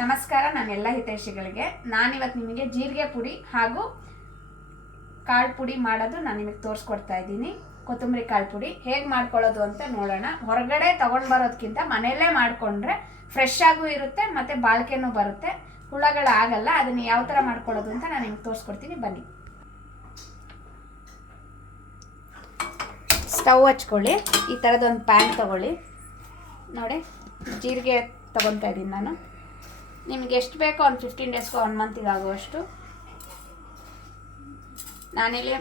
ನಮಸ್ಕಾರ ನನ್ನೆಲ್ಲ ಹಿತೈಷಿಗಳಿಗೆ. ನಾನಿವತ್ತು ನಿಮಗೆ ಜೀರಿಗೆ ಪುಡಿ ಹಾಗೂ ಕಾಳು ಪುಡಿ ಮಾಡೋದು ನಾನು ನಿಮಗೆ ತೋರಿಸ್ಕೊಡ್ತಾ ಇದ್ದೀನಿ. ಕೊತ್ತಂಬರಿ ಕಾಳು ಪುಡಿ. ಹೇಗೆ ಮಾಡ್ಕೊಳ್ಳೋದು ಅಂತ ನೋಡೋಣ. ಹೊರಗಡೆ ತೊಗೊಂಡು ಬರೋದಕ್ಕಿಂತ ಮನೆಯಲ್ಲೇ ಮಾಡಿಕೊಂಡ್ರೆ ಫ್ರೆಶ್ ಆಗೂ ಇರುತ್ತೆ ಮತ್ತು ಬಾಳಿಕೆನೂ ಬರುತ್ತೆ. ಹುಳಗಳು ಆಗಲ್ಲ, ಅದನ್ನು ಯಾವ ಥರ ಮಾಡ್ಕೊಳ್ಳೋದು ಅಂತ ನಾನು ನಿಮ್ಗೆ ತೋರಿಸ್ಕೊಡ್ತೀನಿ. ಬನ್ನಿ. ಸ್ಟವ್ ಹಚ್ಕೊಳ್ಳಿ. ಈ ಥರದೊಂದು ಪ್ಯಾನ್ ತಗೊಳ್ಳಿ. ನೋಡಿ, ಜೀರಿಗೆ ತೊಗೊತಾ ಇದ್ದೀನಿ ನಾನು. ನಿಮ್ಗೆ ಎಷ್ಟು ಬೇಕೋ ಒಂದು ಫಿಫ್ಟೀನ್ ಡೇಸ್ಗೂ ಒನ್ ಮಂತಿಗೆ ಆಗುವಷ್ಟು ನಾನಿಲ್ಲಿ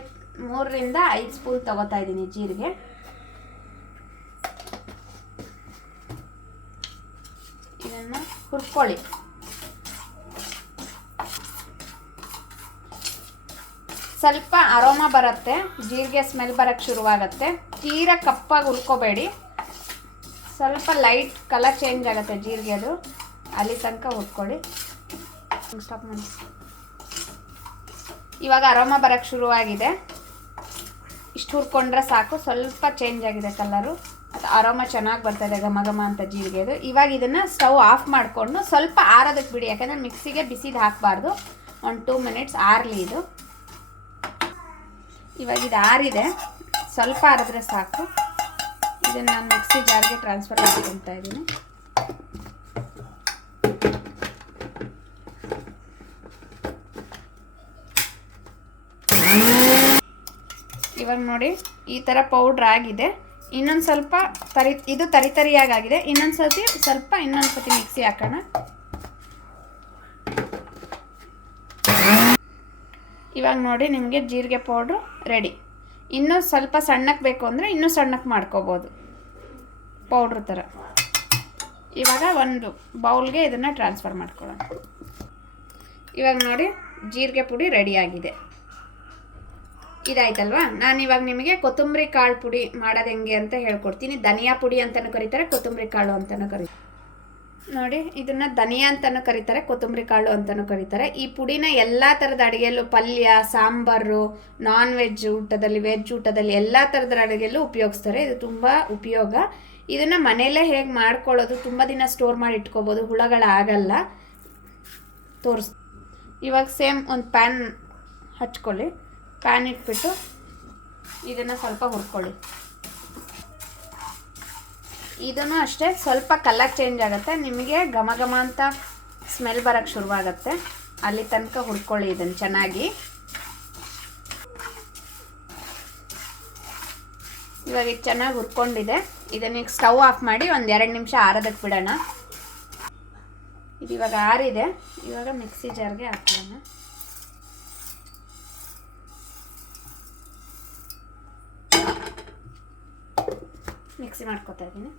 ಮೂರರಿಂದ ಐದು ಸ್ಪೂನ್ ತಗೋತಾ ಇದ್ದೀನಿ ಜೀರಿಗೆ. ಇದನ್ನು ಹುರ್ಕೊಳ್ಳಿ. ಸ್ವಲ್ಪ ಅರೋಮ ಬರುತ್ತೆ, ಜೀರಿಗೆ ಸ್ಮೆಲ್ ಬರೋಕ್ಕೆ ಶುರುವಾಗುತ್ತೆ. ತೀರ ಕಪ್ಪಾಗಿ ಹುರ್ಕೋಬೇಡಿ. ಸ್ವಲ್ಪ ಲೈಟ್ ಕಲರ್ ಚೇಂಜ್ ಆಗುತ್ತೆ ಜೀರಿಗೆದು ಅಲ್ಲಿ ತನಕ ಹುರ್ಕೊಳ್ಳಿ ಸ್ಟಾಪ್ ಮಾಡಿ. ಇವಾಗ ಅರೋಮ ಬರೋಕ್ಕೆ ಶುರುವಾಗಿದೆ. ಇಷ್ಟು ಹುರ್ಕೊಂಡ್ರೆ ಸಾಕು. ಸ್ವಲ್ಪ ಚೇಂಜ್ ಆಗಿದೆ ಕಲರು ಅದು ಅರೋಮ ಚೆನ್ನಾಗಿ ಬರ್ತದೆ ಘಮ ಘಮ ಅಂತ ಜೀರಿಗೆದು ಇವಾಗ ಇದನ್ನು ಸ್ಟವ್ ಆಫ್ ಮಾಡಿಕೊಂಡು ಸ್ವಲ್ಪ ಆರೋದಕ್ಕೆ ಬಿಡಿ. ಯಾಕಂದರೆ ಮಿಕ್ಸಿಗೆ ಬಿಸಿದು ಹಾಕಬಾರ್ದು. ಒಂದು ಟೂ ಮಿನಿಟ್ಸ್ ಆರಲಿ ಇದು. ಇವಾಗ ಇದು ಆರಿದೆ. ಸ್ವಲ್ಪ ಆರಿದ್ರೆ ಸಾಕು. ಇದನ್ನು ನಾನು ಮಿಕ್ಸಿ ಜಾರಿಗೆ ಟ್ರಾನ್ಸ್ಫರ್ ಮಾಡ್ಕೊತಾ ಇದ್ದೀನಿ ಇವಾಗ ನೋಡಿ, ಈ ಥರ ಪೌಡ್ರ್ ಆಗಿದೆ. ಇನ್ನೊಂದು ಸ್ವಲ್ಪ ತರಿ, ಇದು ತರಿ ತರಿಯಾಗಿದೆ ಇನ್ನೊಂದು ಸರ್ತಿ ಸ್ವಲ್ಪ ಇನ್ನೊಂದು ಸರ್ತಿ ಮಿಕ್ಸಿ ಹಾಕೋಣ. ಇವಾಗ ನೋಡಿ, ನಿಮಗೆ ಜೀರಿಗೆ ಪೌಡ್ರು ರೆಡಿ ಇನ್ನೂ ಸ್ವಲ್ಪ ಸಣ್ಣಕ್ಕೆ ಬೇಕು ಅಂದರೆ ಇನ್ನೂ ಸಣ್ಣಕ್ಕೆ ಮಾಡ್ಕೋಬೋದು. ಪೌಡ್ರ್ ಥರ ಇವಾಗ ಒಂದು ಬೌಲ್ಗೆ ಇದನ್ನು ಟ್ರಾನ್ಸ್ಫರ್ ಮಾಡ್ಕೊಳ್ಳೋಣ. ಇವಾಗ ನೋಡಿ, ಜೀರಿಗೆ ಪುಡಿ ರೆಡಿಯಾಗಿದೆ ಇದಾಯ್ತಲ್ವಾ? ನಾನು ಇವಾಗ ನಿಮಗೆ ಕೊತ್ತಂಬರಿ ಕಾಳು ಪುಡಿ ಮಾಡೋದು ಹೆಂಗೆ ಅಂತ ಹೇಳ್ಕೊಡ್ತೀನಿ. ಧನಿಯಾ ಪುಡಿ ಅಂತಲೂ ಕರೀತಾರೆ, ಕೊತ್ತಂಬರಿ ಕಾಳು ಅಂತಲೂ ಕರೀತಾರೆ. ನೋಡಿ, ಇದನ್ನ ಧನಿಯಾ ಅಂತಲೂ ಕರೀತಾರೆ, ಕೊತ್ತಂಬರಿ ಕಾಳು ಅಂತಲೂ ಕರೀತಾರೆ. ಈ ಪುಡಿನ ಎಲ್ಲ ಥರದ ಅಡುಗೆಯಲ್ಲೂ ಪಲ್ಯ, ಸಾಂಬಾರು ನಾನ್ ವೆಜ್ ಊಟದಲ್ಲಿ ವೆಜ್ ಊಟದಲ್ಲಿ ಎಲ್ಲ ಥರದ ಅಡುಗೆಯಲ್ಲೂ ಉಪಯೋಗಿಸ್ತಾರೆ. ಇದು ತುಂಬ ಉಪಯೋಗ. ಇದನ್ನು ಮನೆಯಲ್ಲೇ ಹೇಗೆ ಮಾಡ್ಕೊಳ್ಳೋದು, ತುಂಬ ದಿನ ಸ್ಟೋರ್ ಮಾಡಿ ಇಟ್ಕೋಬೋದು ಹುಳಗಳಾಗಲ್ಲ ತೋರಿಸ್ ಇವಾಗ ಸೇಮ್ ಒಂದು ಪ್ಯಾನ್ ಹಚ್ಕೊಳ್ಳಿ. ಪ್ಯಾನ್ ಇಟ್ಬಿಟ್ಟು ಇದನ್ನು ಸ್ವಲ್ಪ ಹುರ್ಕೊಳ್ಳಿ. ಇದನ್ನು ಅಷ್ಟೇ ಸ್ವಲ್ಪ ಕಲರ್ ಚೇಂಜ್ ಆಗುತ್ತೆ. ನಿಮಗೆ ಘಮ ಘಮ ಅಂತ ಸ್ಮೆಲ್ ಬರೋಕ್ಕೆ ಶುರುವಾಗುತ್ತೆ. ಅಲ್ಲಿ ತನಕ ಹುರ್ಕೊಳ್ಳಿ ಇದನ್ನು ಚೆನ್ನಾಗಿ. ಇವಾಗ ಇದು ಚೆನ್ನಾಗಿ ಹುರ್ಕೊಂಡಿದೆ. ಇದನ್ನ ಈಗ ಸ್ಟವ್ ಆಫ್ ಮಾಡಿ ಒಂದು ಎರಡು ನಿಮಿಷ ಆರೋದಕ್ಕೆ ಬಿಡೋಣ. ಇದು ಇವಾಗ ಆರಿದೆ. ಇವಾಗ ಮಿಕ್ಸಿ ಜಾರ್ಗೆ ಹಾಕೊಳ್ಳೋಣ ಮಿಕ್ಸಿ ಮಾಡ್ಕೊತಾ ಇದ್ದೀನಿ.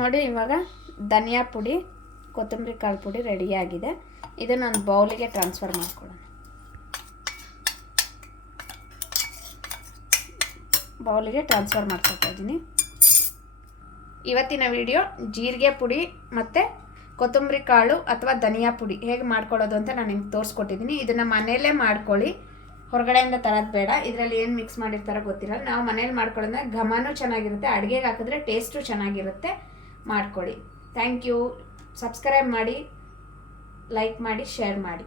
ನೋಡಿ, ಇವಾಗ ಧನಿಯಾ ಪುಡಿ, ಕೊತ್ತಂಬರಿ ಕಾಳು ಪುಡಿ ರೆಡಿಯಾಗಿದೆ ಇದನ್ನು ಒಂದು ಬೌಲಿಗೆ ಟ್ರಾನ್ಸ್ಫರ್ ಮಾಡ್ಕೊಳ್ಳೋಣ. ಬೌಲಿಗೆ ಟ್ರಾನ್ಸ್ಫರ್ ಮಾಡ್ಕೊತಾ ಇದ್ದೀನಿ. ಇವತ್ತಿನ ವಿಡಿಯೋ ಜೀರಿಗೆ ಪುಡಿ ಮತ್ತು ಕೊತ್ತಂಬರಿ ಕಾಳು ಅಥವಾ ಧನಿಯಾ ಪುಡಿ ಹೇಗೆ ಮಾಡ್ಕೊಳ್ಳೋದು ಅಂತ ನಾನು ನಿಮ್ಗೆ ತೋರಿಸ್ಕೊಟ್ಟಿದ್ದೀನಿ. ಇದನ್ನು ಮನೆಯಲ್ಲೇ ಮಾಡ್ಕೊಳ್ಳಿ. ಹೊರಗಡೆಯಿಂದ ತರೋದು ಬೇಡ. ಇದರಲ್ಲಿ ಏನು ಮಿಕ್ಸ್ ಮಾಡಿರ್ತಾರೋ ಗೊತ್ತಿರಲ್ಲ. ನಾವು ಮನೇಲಿ ಮಾಡ್ಕೊಳ್ಳೋದ್ರೆ ಘಮನೂ ಚೆನ್ನಾಗಿರುತ್ತೆ. ಅಡುಗೆಗೆ ಹಾಕಿದ್ರೆ ಟೇಸ್ಟು ಚೆನ್ನಾಗಿರುತ್ತೆ. ಮಾಡ್ಕೊಳ್ಳಿ. ಥ್ಯಾಂಕ್ ಯು ಸಬ್ಸ್ಕ್ರೈಬ್ ಮಾಡಿ ಲೈಕ್ ಮಾಡಿ ಶೇರ್ ಮಾಡಿ.